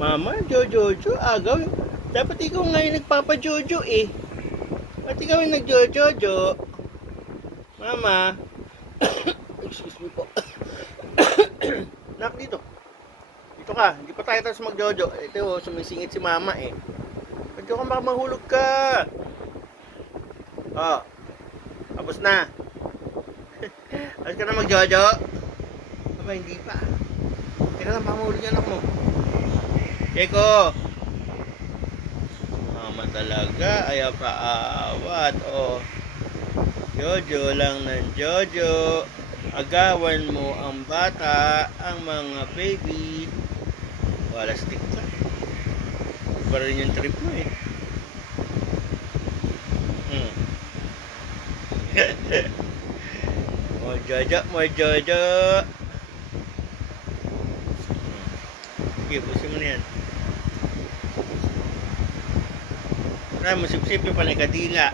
Mama, Jojojo, agaw. Dapat ikaw nga yung nagpapa-Jojo eh. Ba't ikaw yung nag-Jojojo? Mama. Excuse me po. Nak, dito. Dito ka. Hindi pa tayo tapos mag-Jojo. Ito, sumisingit si Mama eh. Ba't ka baka mahulog ka? Oh. Tapos na. Tapos ka na mag-Jojo? Aba, hindi pa. Teka lang, baka mahulog yan ako mo. Keko. Mama talaga, ayaw kaawat. Oh. Jojo lang ng Jojo. Agawan mo ang bata, ang mga baby. Wala stick ka. Iba rin yung trip mo eh. Mo Jojo, mo Jojo. Sige, pusin mo na yan. Tara, masip-sip yung panikadila.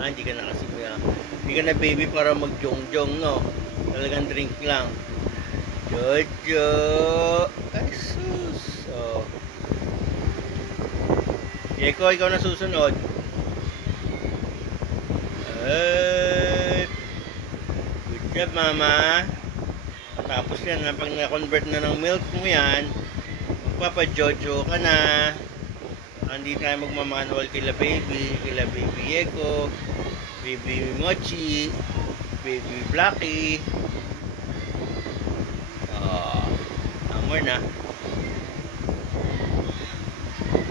Ah, hindi ka na kasi hindi ka na baby para mag-jong-jong, no? Talagang drink lang. Jojo. Ay, sus. So, Yeko, ikaw na susunod. Ay, good job, mama. Tapos yan, pag na-convert na ng milk mo yan, magpapa-jojo ka na. Hindi tayo magmamanual kila baby Yeko, baby Mochi, baby Blacky. Amor na.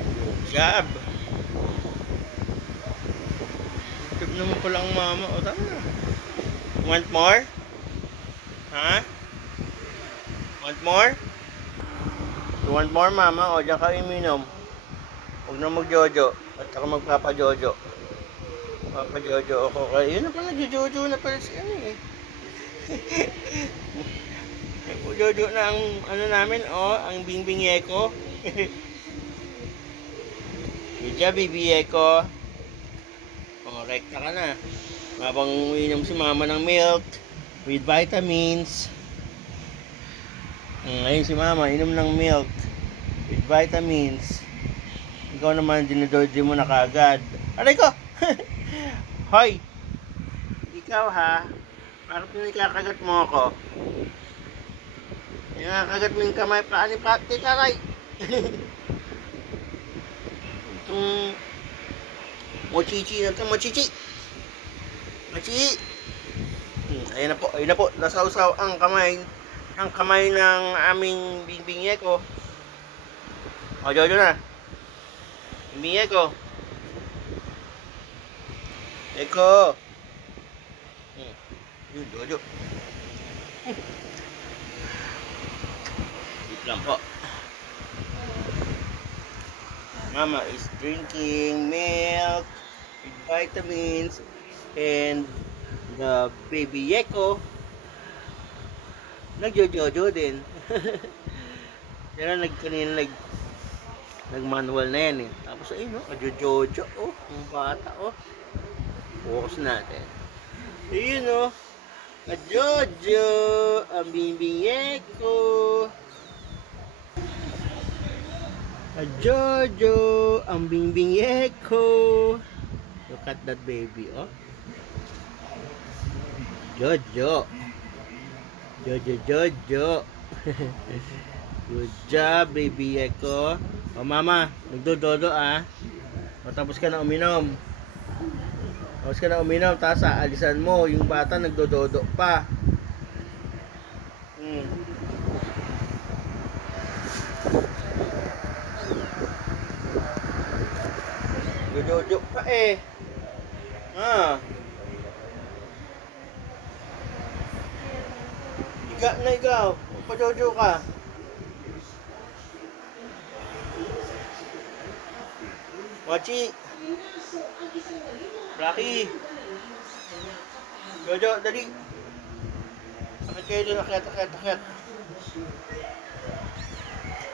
Good job. Good naman pala ang mama. O, tama na. Want more? Ha? Want more? You want more, mama? O, dyan ka iminom. Huwag na mag-jojo. At ako magpapa-jojo. Papa-jojo ako. Kaya yun na pala, nag-jojo na pala siya eh. Nag-jojo na ang ano namin, oh, ang Bingbing Yeko. Good job, baby Yeko. Oh, rekta ka na. Habang uminom si mama ng milk with vitamins. Ngayon si mama, inom ng milk with vitamins. Ikaw naman, dinodoji mo na kagad. Aray ko! Hoy! Ikaw ha? Parang pinakakagat mo ako. Pinakakagat mo yung kamay. Paano pa? Titaray! Itong mochichi na ito. Mochichi! Mochi! Ayun na po. Nasausaw ang kamay. Ang kamay ng aming Bingbing Yeko. O, Jojo na. Bingbing Yeko. Eko. Yun, Jojo. Wait lang po. Mama is drinking milk with vitamins and the baby Yeko nagjojojo din. Yan kanina nag-manual na yan eh. Tapos ayun no, nagjojojo oh, ang bata oh. Focus natin. Ayun no, nagjojo ang Bingbing Yeko. Jojo, ang Bingbing Yeko. Look at that baby, oh. Jojo. Jojo. Good job, baby Yeko. O mama, nagdododo ah. O tapos ka na uminom. Tapos alisan mo. Yung bata nagdododo pa. Jojo pa eh. Higa na ikaw. Pa-jojo ka. Mochi. Blacky. Jojo, dali. Akit kayo doon. Akit.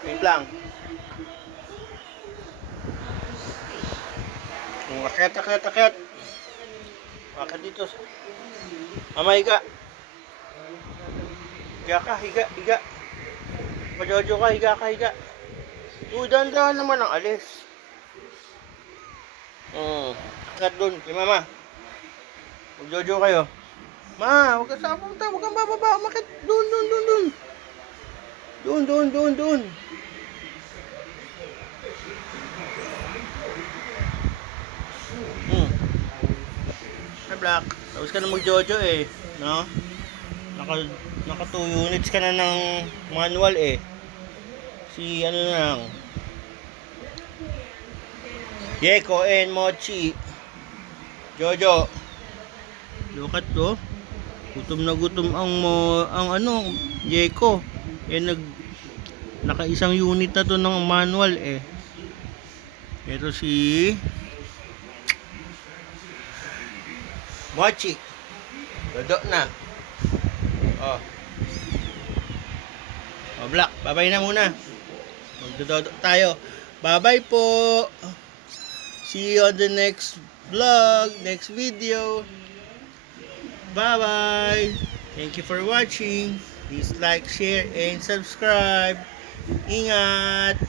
Wait lang. Akit. Akit dito. Mama, higa. Higa ka. Pa-jojo ka. Higa. Uy, dahan-dahan naman ang alis. Akat doon, kay mama. Mag-jojo kayo. Ma, huwag ka sa punta, huwag kang bababa. Umakit, doon, doon, doon, doon. Doon, doon, doon, doon. Hi, Black. Tapos ka na mag-jojo eh. No? Naka 2 units ka na ng manual eh. Si ano na lang. Yeko and Mochi. Jojo. Look at to. Gutom na gutom ang ano, Jeko. Naka isang unit na to ng manual eh. Ito si Mochi. Dodo na. Oh. Oh, Black, bye-bye na muna. Magdododo tayo. Bye-bye po. See you on the next vlog, next video. Bye-bye. Thank you for watching. Please like, share, and subscribe. Ingat.